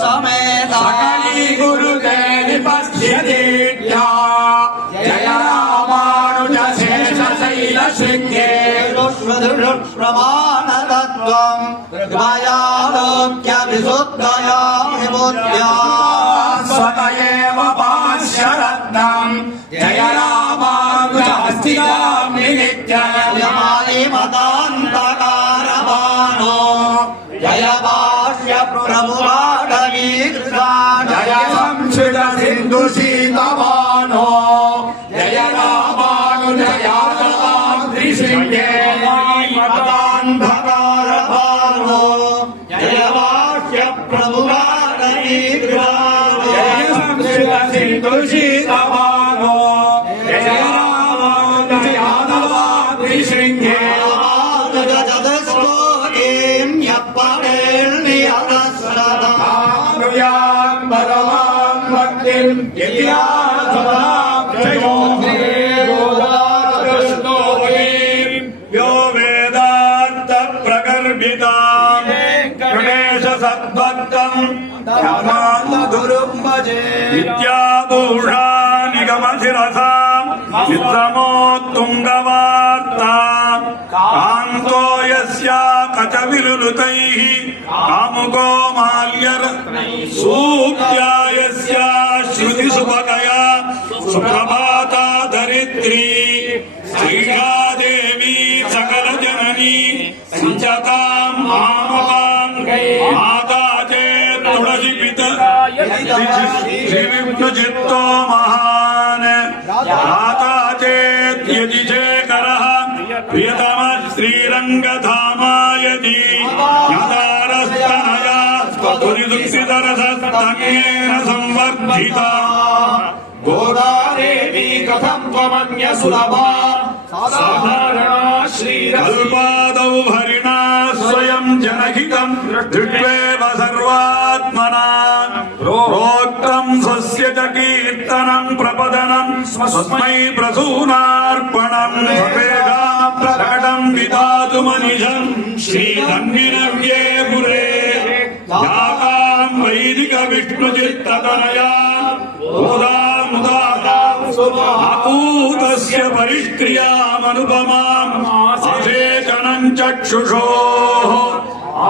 सकली गुरुते विपश्यतीत्या जय रामानुज शेष शैल शृंगे प्रमाणतत्त्वं कृपयालोक्य विशुद्धया विमुद्या स्वतयेव भाष्यरत्नं जय रामानुज अस्तिकां नित्यमालिमतान्तकारबाणो जय भाष्य प्रभुवाडवीकृष्ण जय संस्कृत सिन्धु शीतवानो जय रामानुज यादवाद्रिशृङ्गे मतान्धकारबाणो जय भाष्य प्रभुवाडवीकृष्ण जय संस्कृत सिन्धु शीतवानो जय रामानुज यादवाद्रिशृङ्गे यो वेदांत प्रगर्भिता गणेश सद्भक्तं विद्याभूषा निगमशिरसां चित्रमोत्तुङ्गवार्ता कान्तो यस्या कचविलुलुतैः कामुको माल्यर सूक्त्या यस्या श्रुतिसुभगया सुप्रभाता धरित्री श्रीरादेवी सकलजननी सञ्चतां मामकां माता चेत् तुलसीपित श्रीविष्णुचित्तो महान् माता चेत् यतिशेखरः प्रियतमः श्रीरङ्गधामायति यदारस्तनया दुरिदुःखितरसस्तन्येन संवर्धिता गोदादेवी कथं त्वमन्य सुलभा साधारणा श्रीकल्पादौ हरिणा स्वयं जनहितं दृष्ट्वेव सर्वात्मना प्रोक्तं स्वस्य च कीर्तनं प्रपदनं स्वस्मै प्रसूनार्पणं सवेदां प्रकटं विधातुमनिशं श्रीधन्विनव्ये पुरे याकां वैदिक विष्णुचित्ततनया आपूतस्य परिक्रियामनुपमाम् अशेषणं चक्षुषोः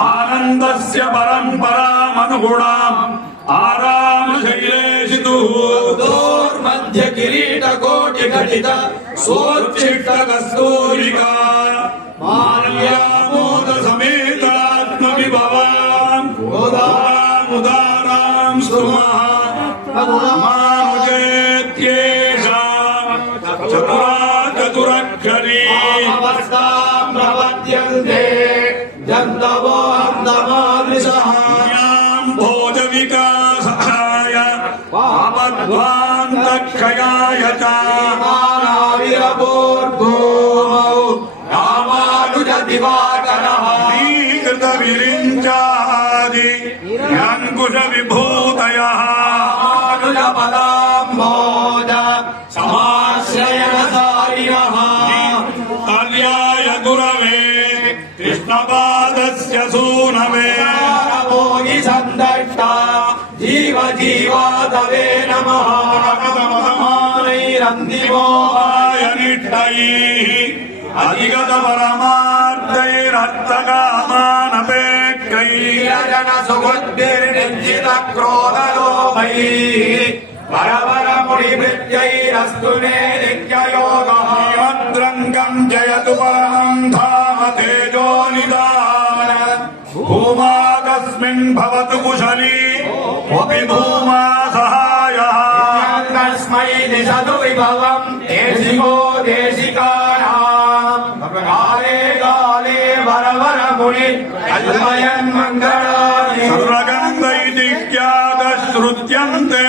आनन्दस्य परम्परामनुगुणाम् आरामशैलेशितुः मध्य किरीटकोटिघटित सोच्छिष्टकस्तूरिका माल्यामोद समेतात्मविभवाम् गोदामुदारां स्तुमः चतुराक्षरी प्रपद्यन्ते जन्तवो अर्धमादृशः भोज विकासाय आपद्ध्वान्तक्षयाय च मानाविरभूर्भूमौ रामानुज दिवाकरः कृतविरिञ्चादि ह्यङ्कुश विभूतयः अनुजपदाम्भोज समाश्रयणसारिणः कल्याय गुरवे कृष्णपादस्य सूनवे भोगि सन्दष्टा जीव जीवातवे नमः निष्ठैः अधिगत परमार्थैरर्थकामानपेक्षैर्जन सुबुद्धिर्निश्चित क्रोधलोभैः परवरमुनिभृत्यैरस्तु मे नित्ययोगः मद्रङ्गं जयतु परमं धाम तेजोनिदान भूमाकस्मिन् भवतु कुशली अपि भूमा सहायः तस्मै दिशतु विभवम् देशिको देशिकानाम् काले काले वरवरमुनि कल्पयन् मङ्गलानि सर्वगन्धैर्नित्यागश्रुत्यन्ते